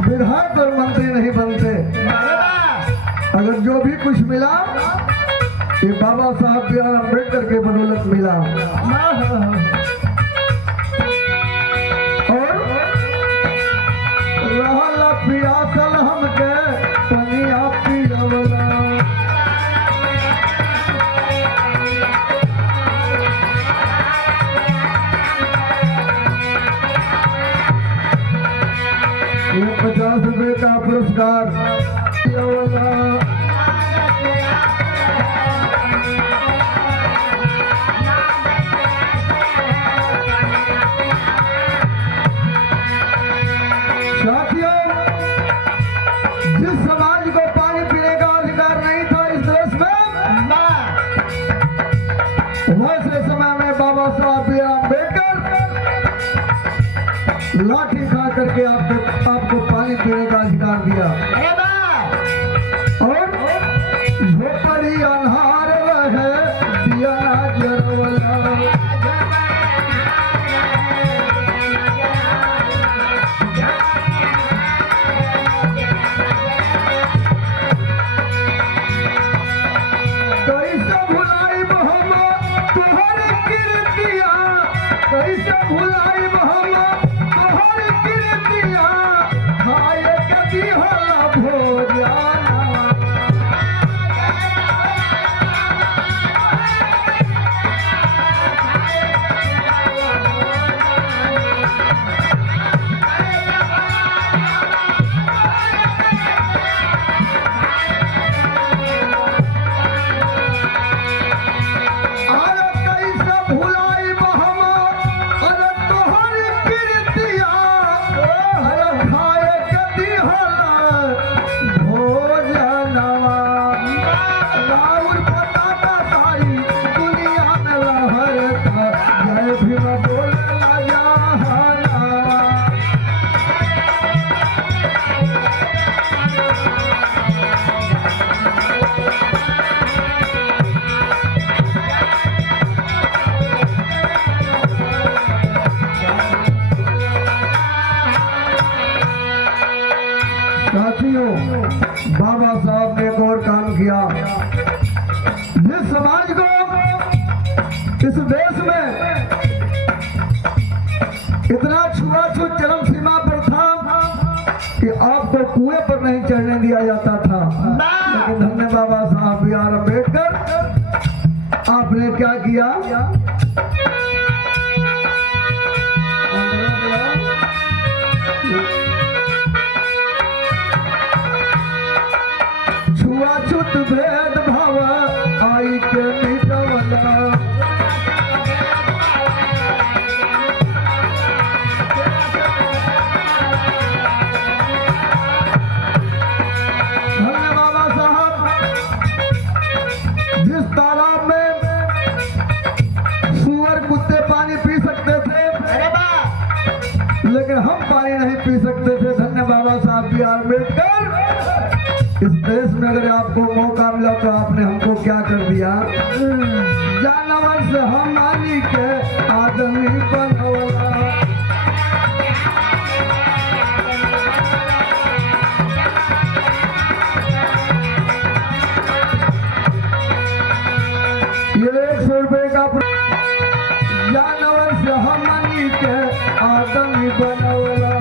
विधायक और मंत्री नहीं बनते। अगर जो भी कुछ मिला ये बाबा साहब बी आर अम्बेडकर के बदौलत मिला। और रहला पियासल हमके पनिया पियवला। ये 50 रुपये का पुरस्कार पियवला। जिस समाज को पानी पीने का अधिकार नहीं था इस देश में, वैसे समय में बाबा साहब बी आर अम्बेडकर लाठी खा करके आपको पानी पीने का अधिकार दिया। और झोपड़ी अन्हार रहे दिया जरवला। कैसे भुलाई बहमा तोहर कीर्तिया, खाए कदी होला भोजाना। साथियों, बाबा साहब ने एक और काम किया। जिस समाज को इस देश में इतना छुआछूत चरम सीमा पर था कि आपको कुएं पर नहीं चढ़ने दिया जाता था, लेकिन धन्य बाबा साहब बी आर अम्बेडकर, आपने क्या किया? छुआछूत भेद भाव आई के मिटवला। धन्य बाबा साहब, जिस तालाब में सुअर कुत्ते पानी पी सकते थे, लेकिन हम पानी नहीं पी सकते थे, धन्य बाबा साहब बी आर अम्बेडकर, इस देश में अगर आपको मौका मिला तो आपने हमको क्या कर दिया? जानवर से हम आनी के आदमी बनवला। ये 100 रुपये का जानवर से हम आनी के आदमी बनवला।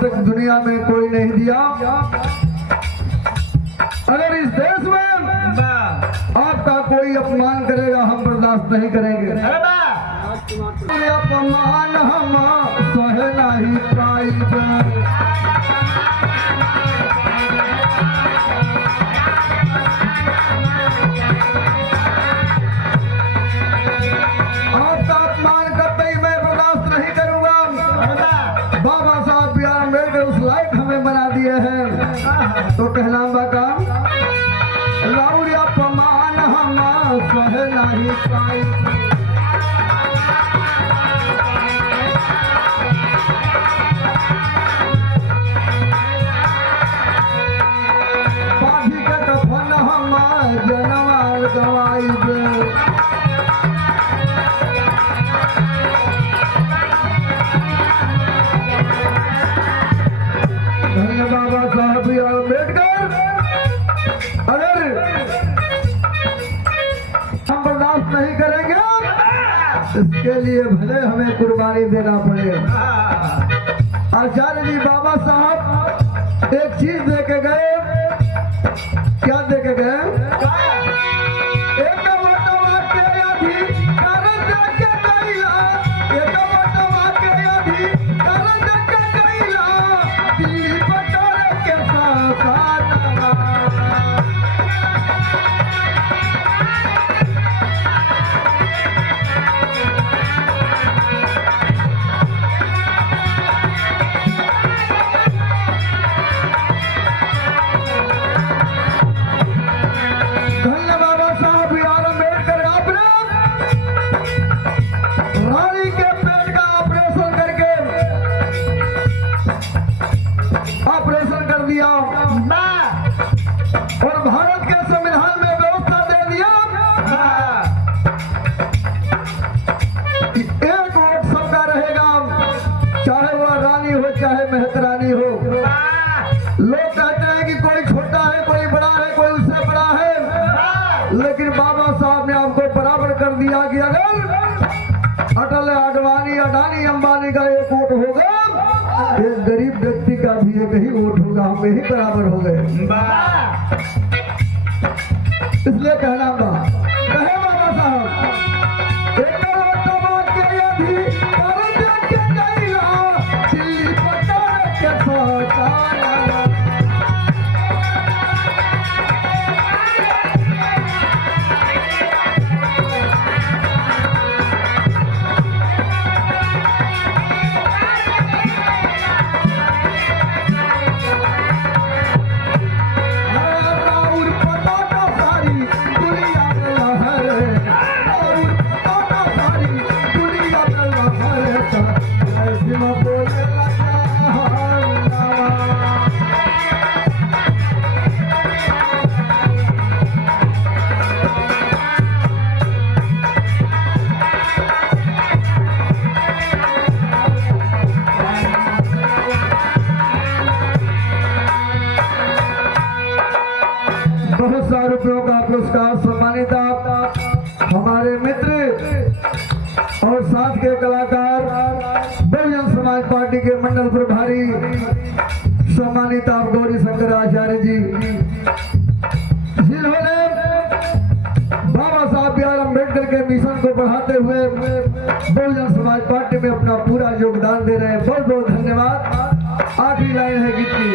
तक दुनिया में कोई नहीं दिया। अगर इस देश में आपका कोई अपमान करेगा हम बर्दाश्त नहीं करेंगे। अपमान हम सह नहीं पाएंगे। आपका अपमान कतई मैं बर्दाश्त नहीं करूंगा। बाबा साहब बी आर अम्बेडकर उस लायक हमें बना दिए हैं तो कहना बाका लाउरी अपमान हम सह नहीं पाएंगे। पाठी के कफन हम जनमाल गवाइबे। बाबा साहब बी आर अम्बेडकर अगर हम बर्दाश्त नहीं करेंगे इसके लिए भले हमें कुर्बानी देना पड़े। आचार्य जी बाबा साहब एक चीज दे के गए। क्या दे के गए? एक वटवा के अधिकार दे के गइला। एक वटवा के अधिकार दे के गइला। दिल्ली पटारे के सासानवा। धन्य बाबा साहब बी आर अम्बेडकर आपने रानी के पेट का ऑपरेशन कर दिया और भारत के संविधान में व्यवस्था दे दिया कि एक वोट सबका रहेगा, चाहे वह रानी हो चाहे मेहतरानी हो। लोग कहते हैं कि कोई छोटा है कोई बड़ा है कोई उससे बड़ा है, लेकिन बाबा साहब ने आपको बराबर कर दिया कि अगर अटल आडवाणी अडानी अंबानी का एक वोट होगा एक गरीब व्यक्ति का भी एक ही वोट होगा, हम यही बराबर हो गए। इसलिए कहना कहे बाबा साहब एक वोटवा के अधिकार दे के गइला। दिल्ली पटारे के सासानवा। राउर पताका सारी दुनिया में लहर। राउर पताका सारी दुनिया में लहर। ऐसे में बोले लगा हन्ना। बहुत सारे रुपयों का पुरस्कार सम्मानित हमारे मित्र और साथ के कलाकार बहुजन समाज पार्टी के मंडल प्रभारी सम्मानित गौरी शंकर आचार्य जी जिन्होंने बाबा साहब बी आर अम्बेडकर के मिशन को बढ़ाते हुए बहुजन समाज पार्टी में अपना पूरा योगदान दे रहे हैं। बहुत बहुत धन्यवाद। आखिरी लाइन है गीत की।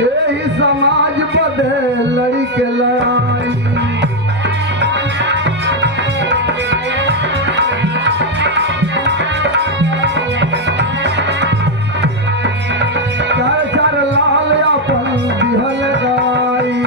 यही समाज बदे लड़ी के लड़ाई। चार चार लाल अपन बिहल गाई।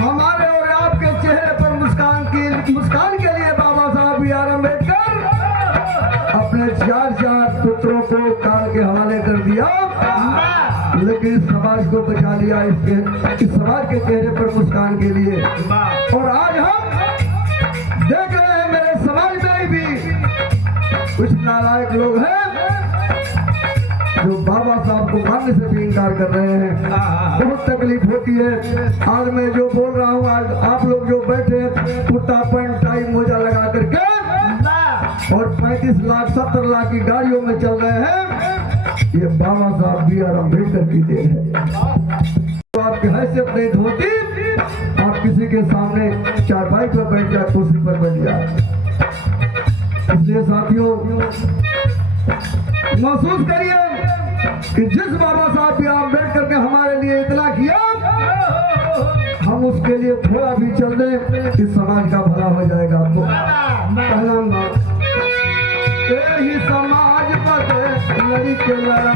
हमारे और आपके चेहरे पर मुस्कान के लिए बाबा साहब बी आर अम्बेडकर अपने चार पुत्रों को काल के हवाले कर दिया, लेकिन समाज को बचा लिया इस समाज के चेहरे पर मुस्कान के लिए। और आज हम देख रहे हैं मेरे समाज में भी कुछ नालायक लोग हैं जो बाबा साहब को मानने से भी इनकार कर रहे हैं। बहुत तकलीफ होती है। आज मैं जो बोल रहा हूँ, आज आप लोग जो बैठे कुर्ता पैंट टाई मोजा लगा करके और 35 लाख 70 लाख की गाड़ियों में चल रहे हैं, ये बाबा साहब B.R. अम्बेडकर की देन है। तो आपकी हैसियत नहीं होती, आप किसी के सामने चारपाई पर बैठ जाए, कुर्सी पर बैठ जाए। इसलिए साथियों, महसूस करिए कि जिस बाबा साहब B.R. अम्बेडकर ने हमारे लिए इतना किया, हम उसके लिए थोड़ा भी चल दें, इस समाज का भला हो जाएगा। आपको पहला ही समाज पर लड़ी के लड़ा